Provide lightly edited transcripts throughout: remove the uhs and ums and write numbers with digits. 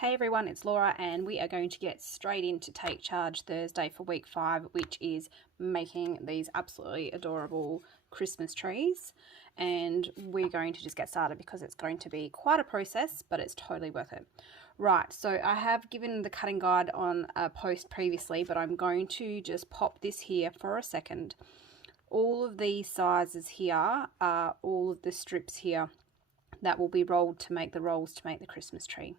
Hey everyone, it's Laura and we are going to get straight into Take Charge Thursday for week 5, which is making these absolutely adorable Christmas trees. And we're going to just get started because it's going to be quite a process, but it's totally worth it. Right, so I have given the cutting guide on a post previously, but I'm going to just pop this here for a second. All of these sizes here are all of the strips here that will be rolled to make the rolls to make the Christmas tree.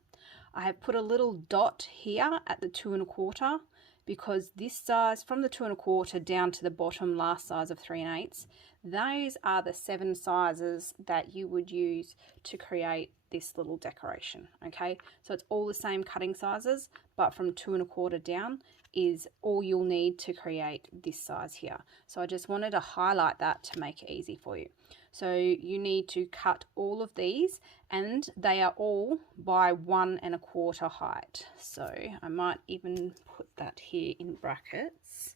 I have put a little dot here at the 2 1/4 because this size from the 2 1/4 down to the bottom last size of 3 8, those are the 7 sizes that you would use to create this little decoration. Okay, so it's all the same cutting sizes, but from 2 1/4 down is all you'll need to create this size here. So I just wanted to highlight that to make it easy for you. So you need to cut all of these, and they are all by 1 1/4 height. So I might even put that here in brackets.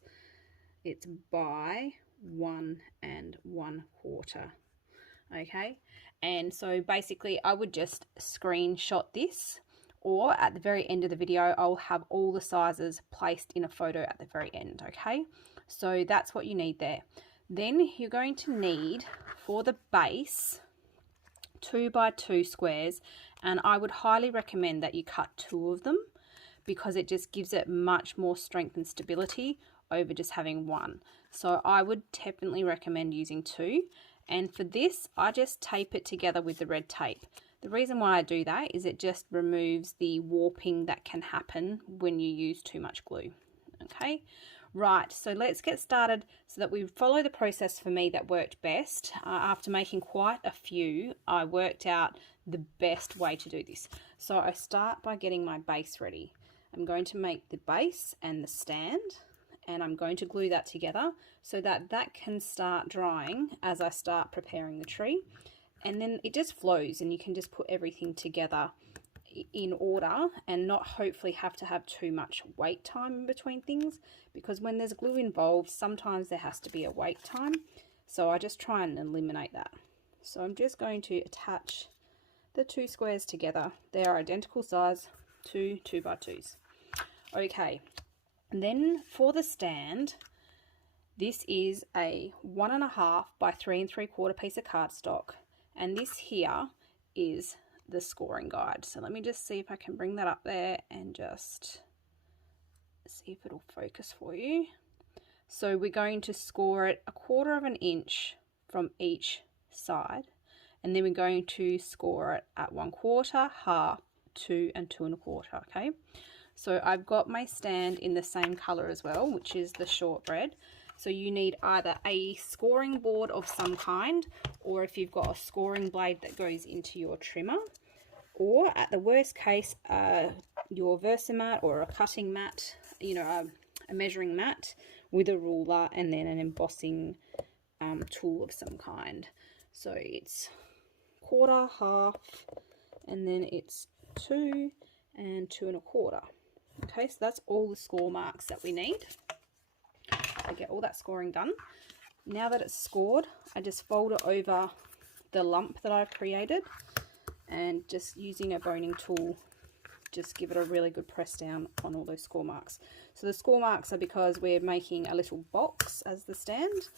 It's by 1 1/4. Okay, and so basically I would just screenshot this, or at the very end of the video I'll have all the sizes placed in a photo at the very end. Okay, so that's what you need there. Then you're going to need, for the base, 2 by 2 squares, and I would highly recommend that you cut 2 of them because it just gives it much more strength and stability over just having 1. So I would definitely recommend using 2, and for this I just tape it together with the red tape. The reason why I do that is it just removes the warping that can happen when you use too much glue. Okay, right, so let's get started so that we follow the process for me that worked best. After making quite a few, I worked out the best way to do this. So I start by getting my base ready. I'm going to make the base and the stand, and I'm going to glue that together so that that can start drying as I start preparing the tree. And then it just flows and you can just put everything together in order and not hopefully have to have too much wait time in between things, because when there's glue involved sometimes there has to be a wait time, so I just try and eliminate that. So I'm just going to attach the 2 squares together. They are identical size, 2 2 by 2s. Okay, and then for the stand, this is a 1 1/2 by 3 3/4 piece of cardstock, and this here is the scoring guide. So let me just see if I can bring that up there and just see if it'll focus for you. So we're going to score it 1/4 of an inch from each side, and then we're going to score it at 1/4, half, 2 and 2 1/4. Okay, so I've got my stand in the same color as well, which is the shortbread. So you need either a scoring board of some kind, or if you've got a scoring blade that goes into your trimmer, or at the worst case your Versamat or a cutting mat, a measuring mat with a ruler and then an embossing tool of some kind. So it's 1/4, half, and then it's 2 and 2 1/4. Okay, so that's all the score marks that we need. I get all that scoring done. Now that it's scored, I just fold it over the lump that I've created, and just using a boning tool, just give it a really good press down on all those score marks. So the score marks are because we're making a little box as the stand,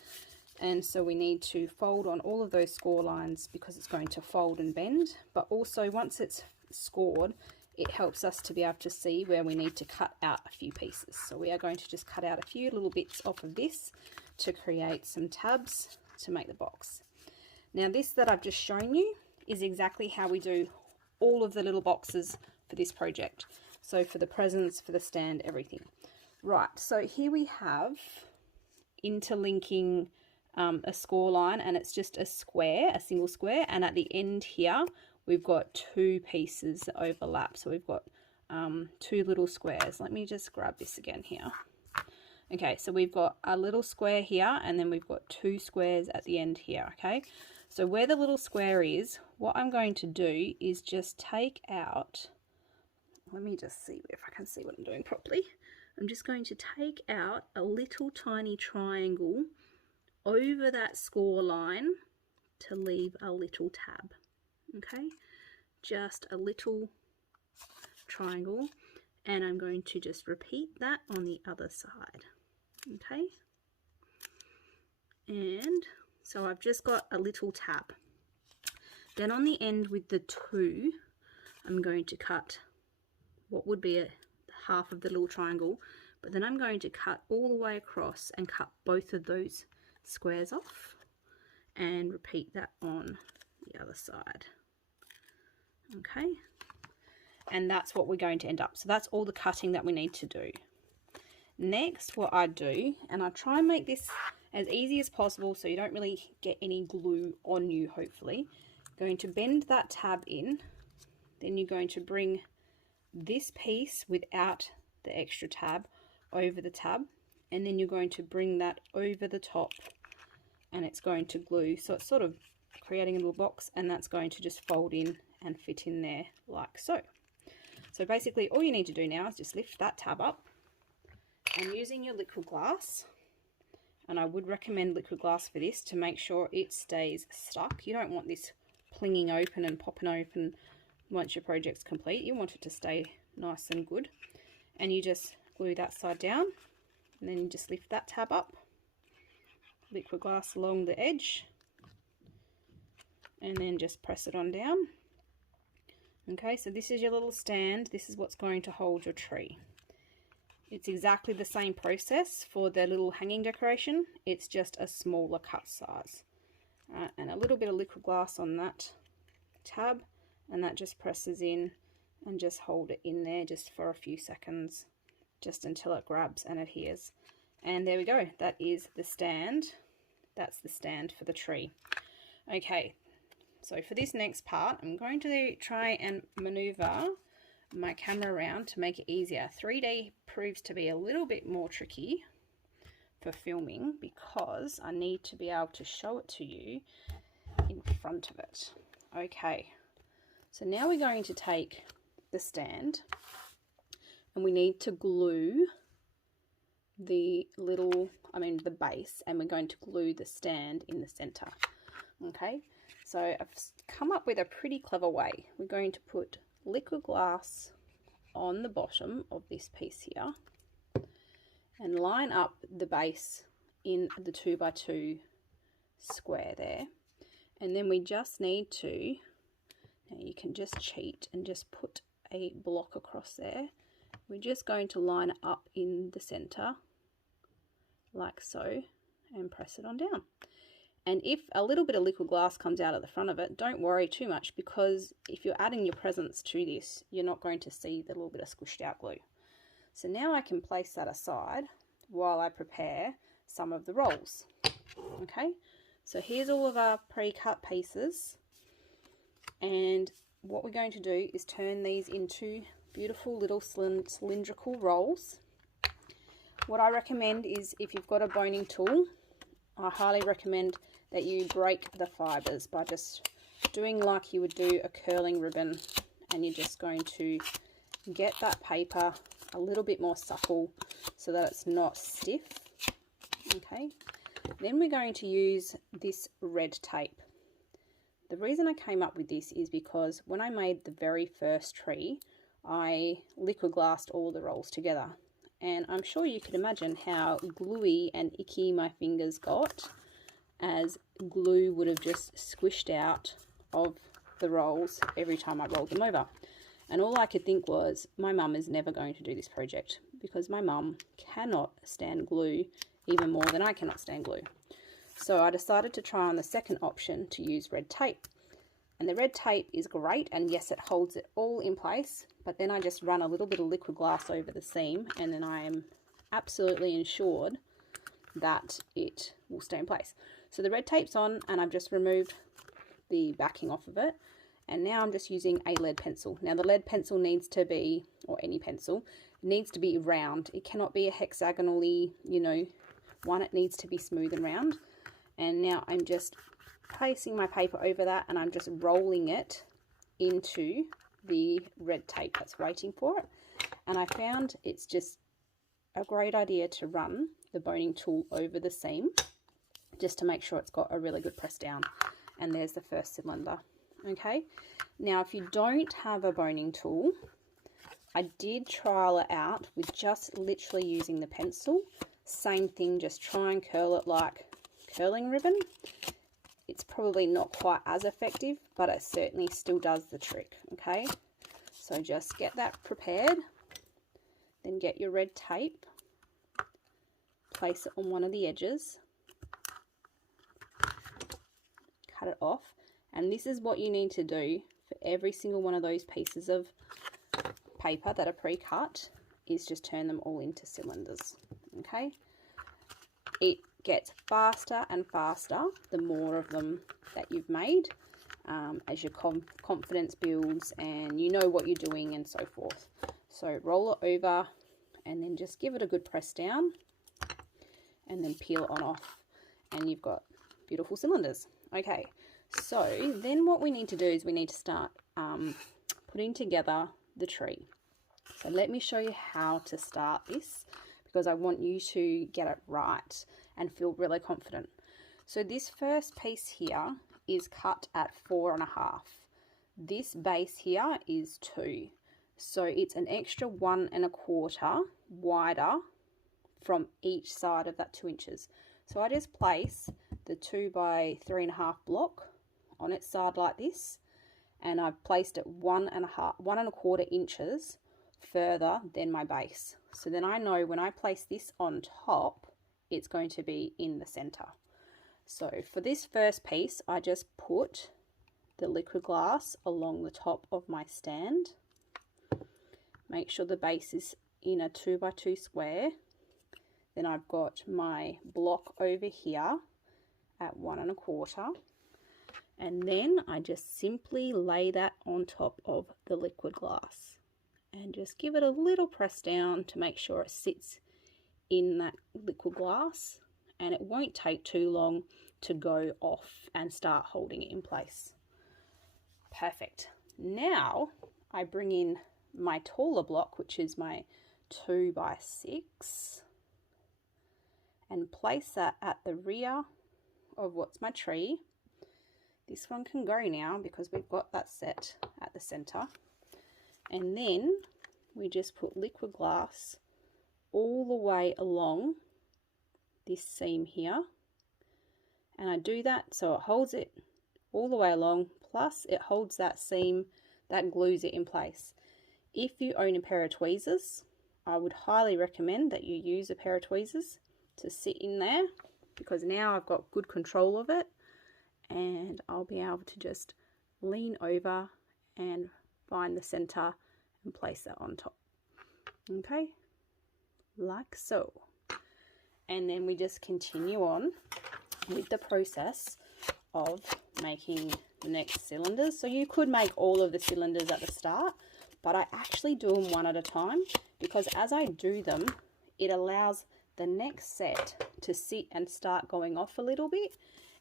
and so we need to fold on all of those score lines because it's going to fold and bend. But also once it's scored, it helps us to be able to see where we need to cut out a few pieces. So we are going to just cut out a few little bits off of this to create some tabs to make the box. Now this that I've just shown you is exactly how we do all of the little boxes for this project. So for the presents, for the stand, everything. Right, so here we have interlinking a score line, and it's just a square, a single square, and at the end here we've got 2 pieces that overlap. So we've got 2 little squares. Let me just grab this again here. Okay, so we've got a little square here, and then we've got 2 squares at the end here. Okay, so where the little square is, what I'm going to do is just take out, let me just see if I can see what I'm doing properly. I'm just going to take out a little tiny triangle over that score line to leave a little tab. Okay, just a little triangle, and I'm going to just repeat that on the other side. Okay, and so I've just got a little tab. Then on the end with the 2, I'm going to cut what would be a half of the little triangle, but then I'm going to cut all the way across and cut both of those squares off and repeat that on the other side. Okay, and that's what we're going to end up. So that's all the cutting that we need to do. Next, what I do, and I try and make this as easy as possible so you don't really get any glue on you, hopefully. Going to bend that tab in, then you're going to bring this piece without the extra tab over the tab, and then you're going to bring that over the top, and it's going to glue. So it's sort of creating a little box, and that's going to just fold in and fit in there like so. So basically all you need to do now is just lift that tab up, and using your liquid glass, and I would recommend liquid glass for this to make sure it stays stuck. You don't want this plinging open and popping open once your project's complete. You want it to stay nice and good. And you just glue that side down, and then you just lift that tab up, liquid glass along the edge, and then just press it on down. Okay, so this is your little stand. This is what's going to hold your tree. It's exactly the same process for the little hanging decoration. It's just a smaller cut size. And a little bit of liquid glass on that tab, and that just presses in, and just hold it in there just for a few seconds, just until it grabs and adheres. And there we go. That is the stand. That's the stand for the tree. Okay, so for this next part, I'm going to try and maneuver my camera around to make it easier. 3D proves to be a little bit more tricky for filming because I need to be able to show it to you in front of it. Okay, so now we're going to take the stand, and we need to glue the base, and we're going to glue the stand in the center. Okay, so I've come up with a pretty clever way. We're going to put liquid glass on the bottom of this piece here and line up the base in the 2x2 square there, and then we just need to, now you can just cheat and just put a block across there. We're just going to line it up in the center like so and press it on down. And if a little bit of liquid glass comes out at the front of it, don't worry too much, because if you're adding your presents to this, you're not going to see the little bit of squished out glue. So now I can place that aside while I prepare some of the rolls. Okay, so here's all of our pre-cut pieces, and what we're going to do is turn these into beautiful little cylindrical rolls. What I recommend is, if you've got a boning tool, I highly recommend that you break the fibers by just doing like you would do a curling ribbon, and you're just going to get that paper a little bit more supple so that it's not stiff. Okay, then we're going to use this red tape. The reason I came up with this is because when I made the very first tree, I liquid glassed all the rolls together, and I'm sure you can imagine how gluey and icky my fingers got, as glue would have just squished out of the rolls every time I rolled them over. And all I could think was, my mum is never going to do this project, because my mum cannot stand glue even more than I cannot stand glue. So I decided to try on the second option, to use red tape. And the red tape is great, and yes, it holds it all in place, but then I just run a little bit of liquid glass over the seam, and then I am absolutely ensured that it will stay in place. So the red tape's on, and I've just removed the backing off of it, and now I'm just using a lead pencil. Now the lead pencil needs to be, or any pencil, needs to be round. It cannot be a hexagonally, one. It needs to be smooth and round. And now I'm just placing my paper over that, and I'm just rolling it into the red tape that's waiting for it. And I found it's just a great idea to run the boning tool over the seam, just to make sure it's got a really good press down. And there's the first cylinder. Okay, now if you don't have a boning tool, I did trial it out with just literally using the pencil. Same thing, just try and curl it like curling ribbon. It's probably not quite as effective, but it certainly still does the trick, okay? So just get that prepared, then get your red tape, place it on one of the edges, cut it off, and this is what you need to do for every single one of those pieces of paper that are pre-cut, is just turn them all into cylinders, okay? It gets faster and faster the more of them that you've made, as your confidence builds and you know what you're doing and so forth. So roll it over and then just give it a good press down and then peel it on off, and you've got beautiful cylinders. Okay, so then what we need to do is we need to start putting together the tree. So let me show you how to start this, because I want you to get it right and feel really confident. So this first piece here is cut at 4.5. This base here is 2. So it's an extra 1.25 wider from each side of that 2 inches. So I just place the 2 by 3.5 block on its side like this, and I've placed it 1.25 inches further than my base. So then I know when I place this on top, it's going to be in the center. So for this first piece, I just put the liquid glass along the top of my stand. Make sure the base is in a 2 by 2 square. Then I've got my block over here at 1.25. And then I just simply lay that on top of the liquid glass and just give it a little press down to make sure it sits in that liquid glass, and it won't take too long to go off and start holding it in place. Perfect. Now I bring in my taller block, which is my 2 by 6, and place that at the rear of what's my tree. This one can go now because we've got that set at the center. And then we just put liquid glass all the way along this seam here, and I do that so it holds it all the way along, plus it holds that seam, that glues it in place. If you own a pair of tweezers, I would highly recommend that you use a pair of tweezers to sit in there, because now I've got good control of it and I'll be able to just lean over and find the center and place that on top. Okay, like so. And then we just continue on with the process of making the next cylinders. So you could make all of the cylinders at the start, but I actually do them one at a time, because as I do them, it allows the next set to sit and start going off a little bit,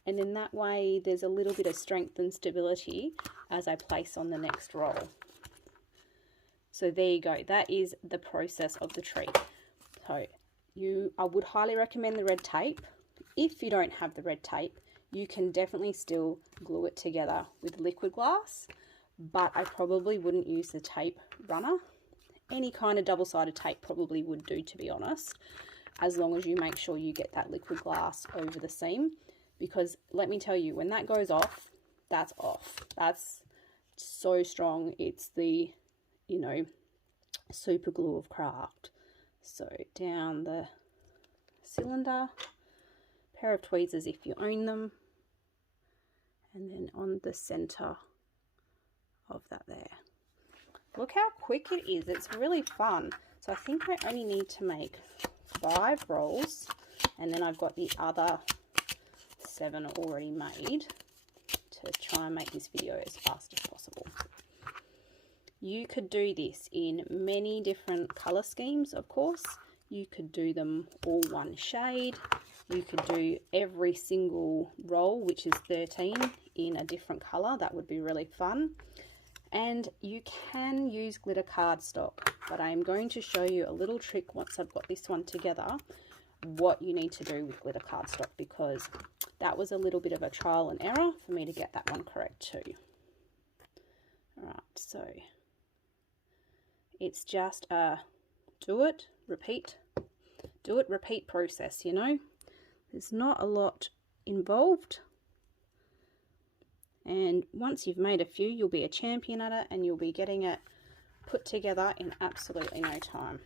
and then that way there's a little bit of strength and stability as I place on the next roll. So there you go, that is the process of the tree. So I would highly recommend the red tape. If you don't have the red tape, you can definitely still glue it together with liquid glass, but I probably wouldn't use the tape runner. Any kind of double-sided tape probably would do, to be honest, as long as you make sure you get that liquid glass over the seam, because let me tell you, when that goes off, that's off. That's so strong. It's the, you know, super glue of craft. So down the cylinder, pair of tweezers if you own them, and then on the center of that there. Look how quick it is. It's really fun. So I think I only need to make 5 rolls, and then I've got the other 7 already made to try and make this video as fast as possible. You could do this in many different color schemes, of course. You could do them all one shade. You could do every single roll, which is 13, in a different color. That would be really fun. And you can use glitter cardstock, but I am going to show you a little trick once I've got this one together, what you need to do with glitter cardstock, because that was a little bit of a trial and error for me to get that one correct too. Alright, so It's just a do it, repeat process, you know. There's not a lot involved. And once you've made a few, you'll be a champion at it and you'll be getting it put together in absolutely no time.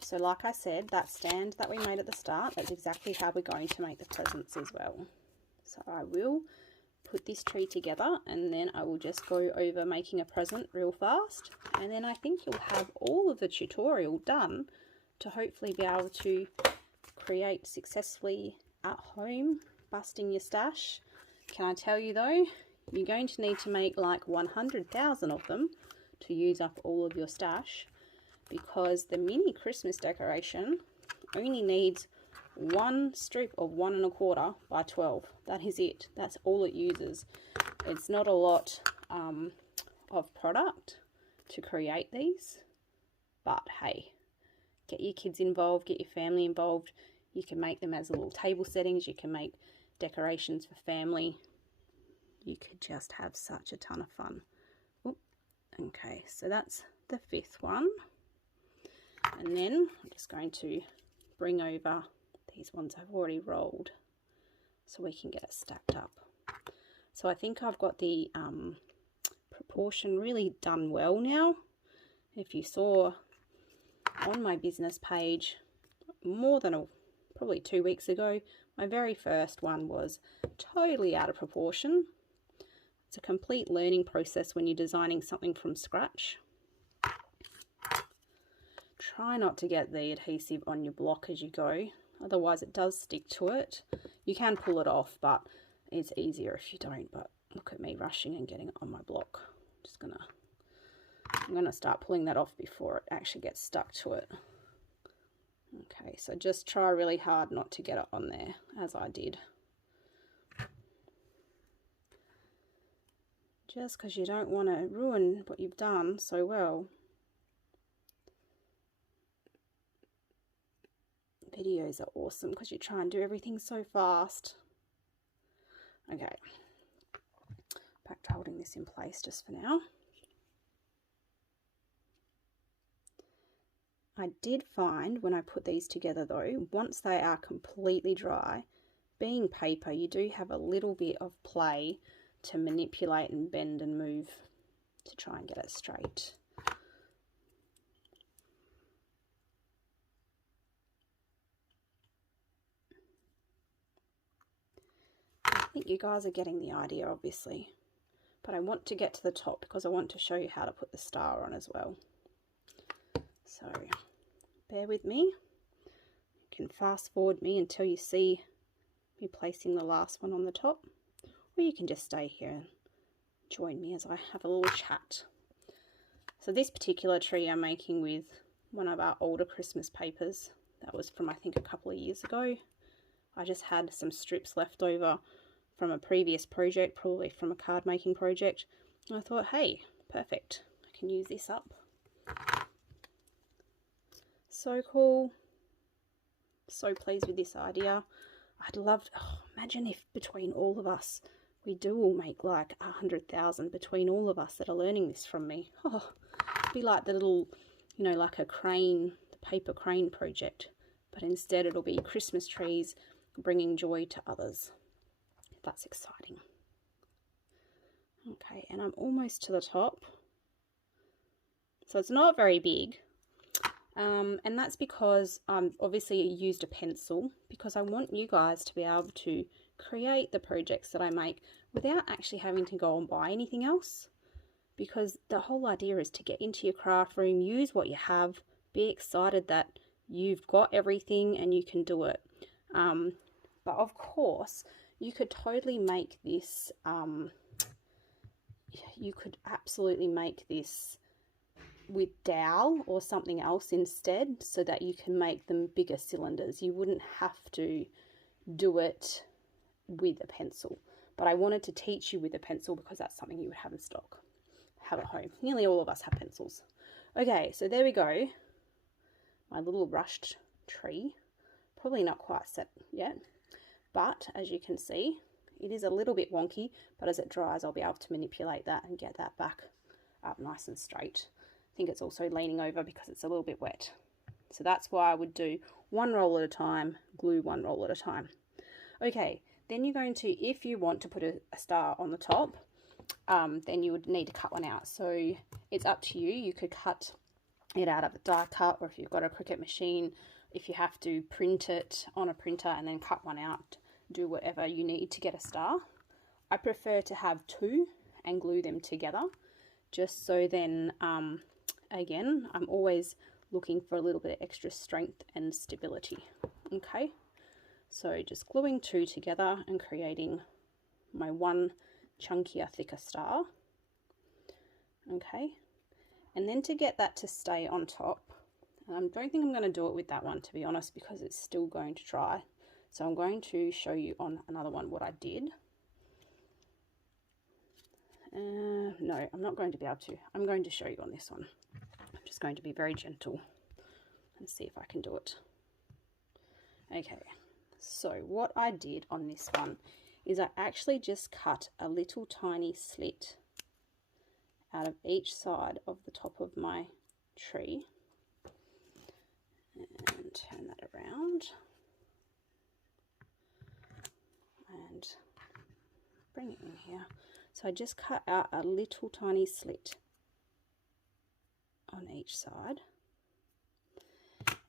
So like I said, that stand that we made at the start, that's exactly how we're going to make the presents as well. So I will put this tree together and then I will just go over making a present real fast. And then I think you'll have all of the tutorial done to hopefully be able to create successfully at home, busting your stash. Can I tell you though, you're going to need to make like 100,000 of them to use up all of your stash, because the mini Christmas decoration only needs one strip of 1 1/4 by 12. That is it. That's all it uses. It's not a lot of product to create these, but hey, get your kids involved, get your family involved. You can make them as little table settings. You can make decorations for family. You could just have such a ton of fun. Oop. Okay, so that's the 5th one. And then I'm just going to bring over these ones I've already rolled so we can get it stacked up. So I think I've got the proportion really done well now. If you saw on my business page more than probably 2 weeks ago, my very first one was totally out of proportion. It's a complete learning process when you're designing something from scratch. Try not to get the adhesive on your block as you go, otherwise it does stick to it. You can pull it off, but it's easier if you don't. But look at me rushing and getting it on my block. I'm gonna start pulling that off before it actually gets stuck to it. Okay, so just try really hard not to get it on there, as I did. Just because you don't want to ruin what you've done so well. Videos are awesome because you try and do everything so fast. Okay, back to holding this in place just for now. I did find when I put these together though, once they are completely dry, being paper, you do have a little bit of play to manipulate and bend and move to try and get it straight. I think you guys are getting the idea, obviously, but I want to get to the top because I want to show you how to put the star on as well. So bear with me. You can fast forward me until you see me placing the last one on the top, or you can just stay here and join me as I have a little chat. So this particular tree I'm making with one of our older Christmas papers. That was from I think a couple of years ago. I just had some strips left over from a previous project, probably from a card making project. And I thought, hey, perfect, I can use this up. So cool. So pleased with this idea. I'd love to, imagine if between all of us, we do all make like 100,000 between all of us that are learning this from me. Oh, it'd be like the little, you know, like a crane, the paper crane project. But instead it'll be Christmas trees bringing joy to others. That's exciting. Okay, and I'm almost to the top. So it's not very big. And that's because obviously I used a pencil, because I want you guys to be able to create the projects that I make without actually having to go and buy anything else. Because the whole idea is to get into your craft room, use what you have, be excited that you've got everything and you can do it. But of course, you could totally make this, you could absolutely make this with dowel or something else instead, so that you can make them bigger cylinders. You wouldn't have to do it with a pencil, but I wanted to teach you with a pencil because that's something you would have in stock, have at home. Nearly all of us have pencils. Okay, so there we go. My little rushed tree, probably not quite set yet, but as you can see, It is a little bit wonky, but as it dries, I'll be able to manipulate that and get that back up nice and straight. I think it's also leaning over because it's a little bit wet. So that's why I would do one roll at a time, glue one roll at a time. Okay, then you're going to, if you want to put a star on the top, then you would need to cut one out. So it's up to you. You could cut it out of a die cut, or if you've got a Cricut machine, if you have to print it on a printer and then cut one out, do whatever you need to get a star. I prefer to have two and glue them together, just so then, again, I'm always looking for a little bit of extra strength and stability. Okay, so just gluing two together and creating my one chunkier, thicker star. Okay, and then to get that to stay on top, I don't think I'm going to do it with that one, to be honest, because it's still going to dry. So I'm going to show you on another one what I did. No, I'm not going to be able to. I'm going to show you on this one. I'm just going to be very gentle and see if I can do it. Okay, so what I did on this one is I actually just cut a little tiny slit out of each side of the top of my tree. And turn that around and bring it in here. So I just cut out a little tiny slit on each side,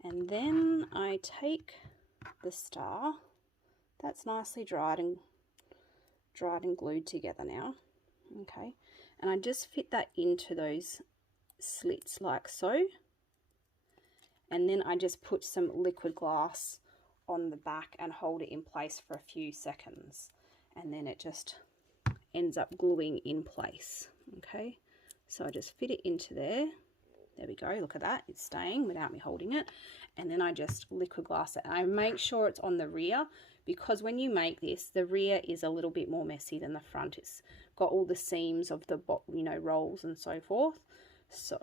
and then I take the star that's nicely dried and glued together now. Okay, and I just fit that into those slits like so. And then I just put some liquid glass on the back and hold it in place for a few seconds. And then it just ends up gluing in place. Okay, so I just fit it into there. There we go, look at that, it's staying without me holding it. And then I just liquid glass it. And I make sure it's on the rear, because when you make this, the rear is a little bit more messy than the front. It's got all the seams of the, you know, rolls and so forth. So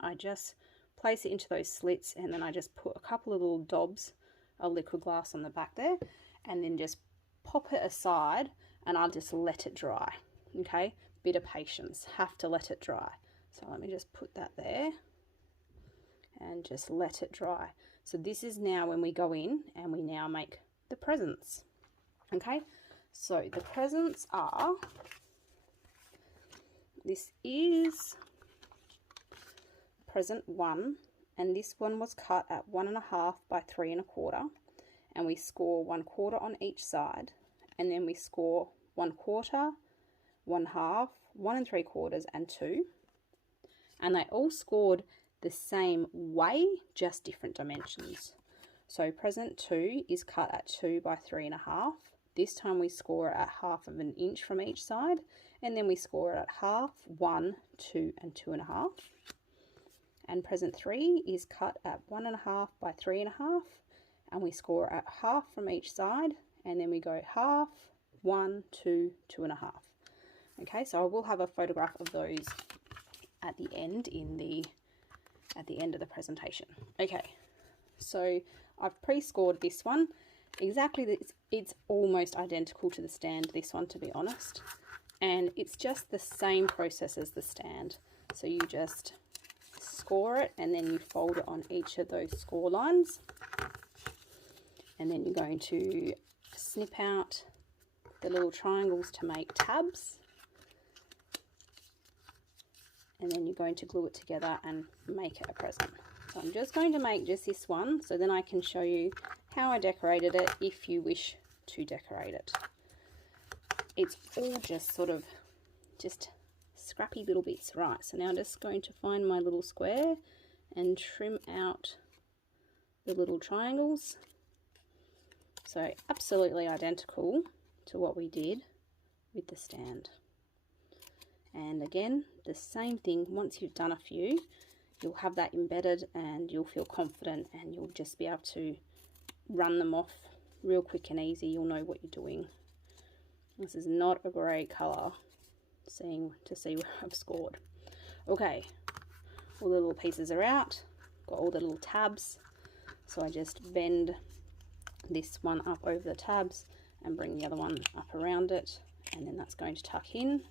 I just place it into those slits, and then I just put a couple of little dobs of liquid glass on the back there, and then just pop it aside, and I'll just let it dry. Okay, bit of patience, have to let it dry. So let me just put that there and just let it dry. So this is now when we go in and we now make the presents. Okay, so the presents are, this is present 1, and this one was cut at 1.5 by 3.25, and we score 1/4 on each side, and then we score 1/4, 1/2, 1 3/4, and 2, and they all scored the same way, just different dimensions. So present 2 is cut at 2 by 3.5. This time we score it at 1/2 inch from each side, and then we score it at 1/2, 1, 2, and 2.5. And present 3 is cut at 1.5 by 3.5, and we score at 1/2 from each side, and then we go 1/2, 1, 2, 2.5. Okay, so I will have a photograph of those at the end of the presentation. Okay, so I've pre-scored this one. Exactly, it's almost identical to the stand, this one, to be honest, and it's just the same process as the stand. So you just score it, and then you fold it on each of those score lines, and then you're going to snip out the little triangles to make tabs, and then you're going to glue it together and make it a present. So I'm just going to make just this one, so then I can show you how I decorated it if you wish to decorate it. It's all just sort of just scrappy little bits. Right, so now I'm just going to find my little square and trim out the little triangles. So absolutely identical to what we did with the stand. And again, the same thing, once you've done a few, you'll have that embedded and you'll feel confident, and you'll just be able to run them off real quick and easy. You'll know what you're doing. This is not a great colour to see where I've scored. Okay, all the little pieces are out, got all the little tabs, so I just bend this one up over the tabs and bring the other one up around it, and then that's going to tuck in.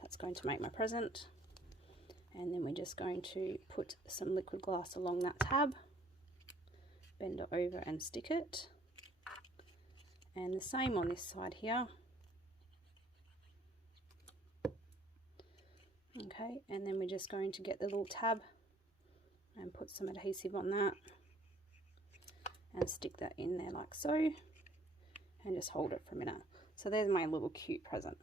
That's going to make my present. And then we're just going to put some liquid glass along that tab, bend it over and stick it, and the same on this side here. Okay, and then we're just going to get the little tab and put some adhesive on that and stick that in there like so, and just hold it for a minute. So there's my little cute present.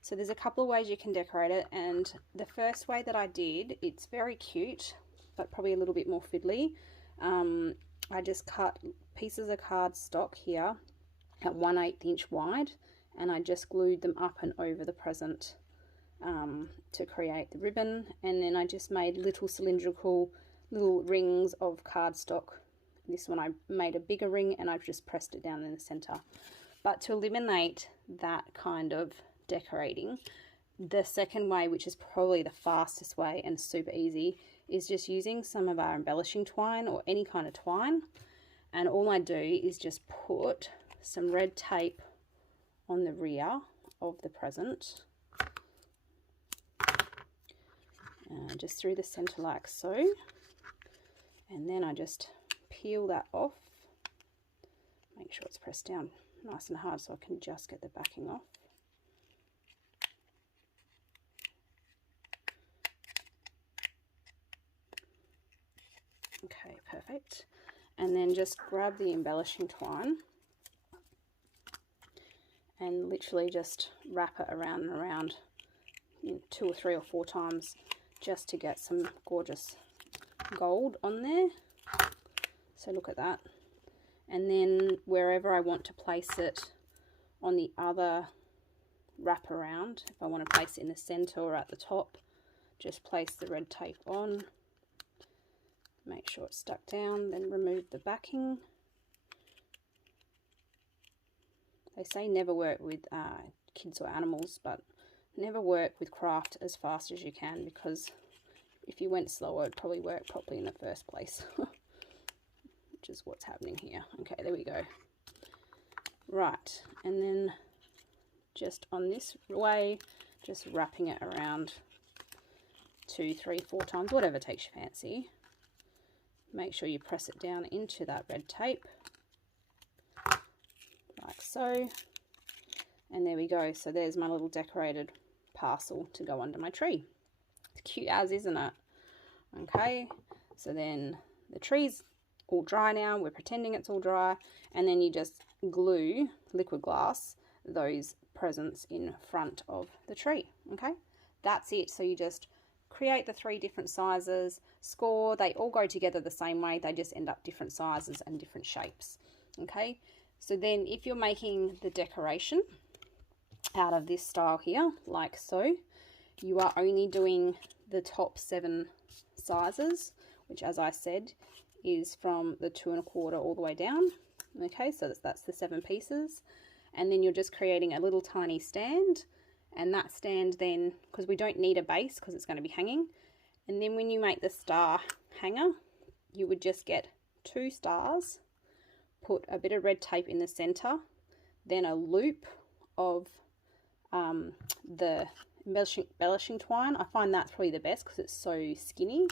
So there's a couple of ways you can decorate it, and the first way that I did, it's very cute but probably a little bit more fiddly. I just cut pieces of cardstock here at 1/8 inch wide, and I just glued them up and over the present to create the ribbon, and then I just made little cylindrical little rings of cardstock. This one I made a bigger ring and I've just pressed it down in the center. But to eliminate that kind of decorating, the second way, which is probably the fastest way and super easy, is just using some of our embellishing twine or any kind of twine, and all I do is just put some red tape on the rear of the present, just through the center like so, and then I just peel that off, make sure it's pressed down nice and hard so I can just get the backing off. Okay, perfect. And then just grab the embellishing twine and literally just wrap it around and around 2 or 3 or 4 times just to get some gorgeous gold on there. So look at that. And then wherever I want to place it on the other wrap around, if I want to place it in the center or at the top, just place the red tape on, make sure it's stuck down, then remove the backing. They say never work with kids or animals, but never work with craft as fast as you can, because if you went slower, it'd probably work properly in the first place. Which is what's happening here. Okay, there we go. Right, and then just on this way, just wrapping it around 2, 3, 4 times, whatever takes your fancy. Make sure you press it down into that red tape, like so. And there we go. So there's my little decorated parcel to go under my tree. It's cute as, isn't it? Okay, so then the tree's all dry now. We're pretending it's all dry, and then you just glue liquid glass those presents in front of the tree. Okay, that's it. So you just create the 3 different sizes, score, they all go together the same way, they just end up different sizes and different shapes. Okay, so then if you're making the decoration out of this style here, like so, you are only doing the top 7 sizes, which, as I said, is from the 2 1/4 all the way down. Okay, so that's the 7 pieces, and then you're just creating a little tiny stand, and that stand then, because we don't need a base because it's going to be hanging, and then when you make the star hanger, you would just get 2 stars, put a bit of red tape in the center, then a loop of the embellishing twine. I find that's probably the best because it's so skinny.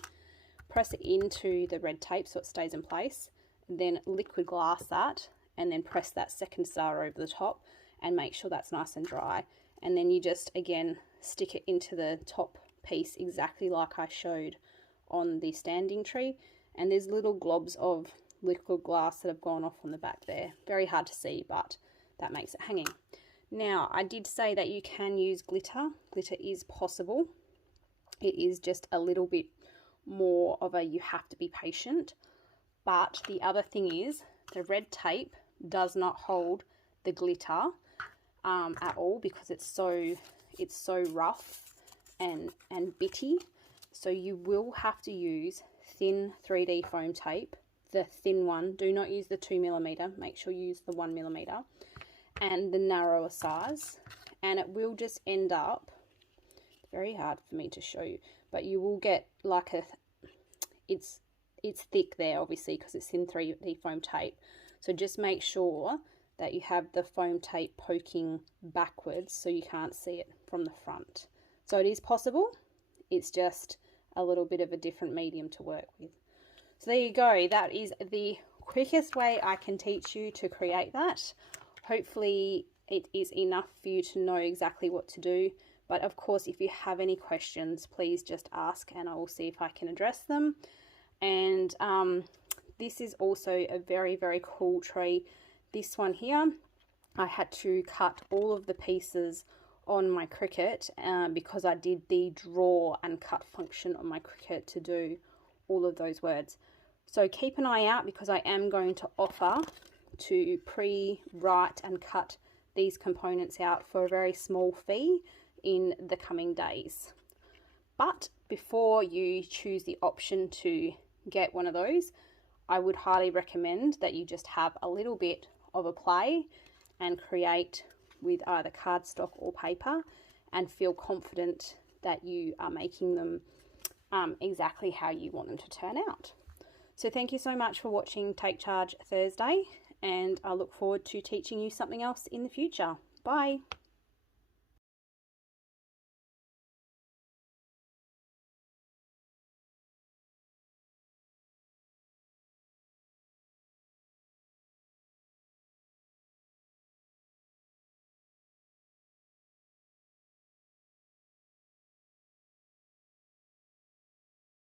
Press it into the red tape so it stays in place, then liquid glass that, and then press that second star over the top and make sure that's nice and dry. And then you just again stick it into the top piece exactly like I showed on the standing tree, and there's little globs of liquid glass that have gone off on the back there. Very hard to see, but that makes it hanging. Now, I did say that you can use glitter. Glitter is possible. It is just a little bit more of a, you have to be patient. But the other thing is the red tape does not hold the glitter at all, because it's so rough and bitty. So you will have to use thin 3D foam tape, the thin one. Do not use the 2mm, make sure you use the 1mm, and the narrower size, and it will just end up, very hard for me to show you, but you will get like a, it's thick there obviously because it's thin 3D foam tape. So just make sure that you have the foam tape poking backwards so you can't see it from the front. So it is possible, it's just a little bit of a different medium to work with. So there you go, that is the quickest way I can teach you to create that. Hopefully it is enough for you to know exactly what to do, but of course if you have any questions, please just ask and I will see if I can address them. And this is also a very, very cool tree. This one here, I had to cut all of the pieces on my Cricut because I did the draw and cut function on my Cricut to do all of those words. So keep an eye out because I am going to offer to pre-write and cut these components out for a very small fee in the coming days. But before you choose the option to get one of those, I would highly recommend that you just have a little bit of a play and create with either cardstock or paper and feel confident that you are making them exactly how you want them to turn out. So thank you so much for watching Take Charge Thursday, and I look forward to teaching you something else in the future. Bye.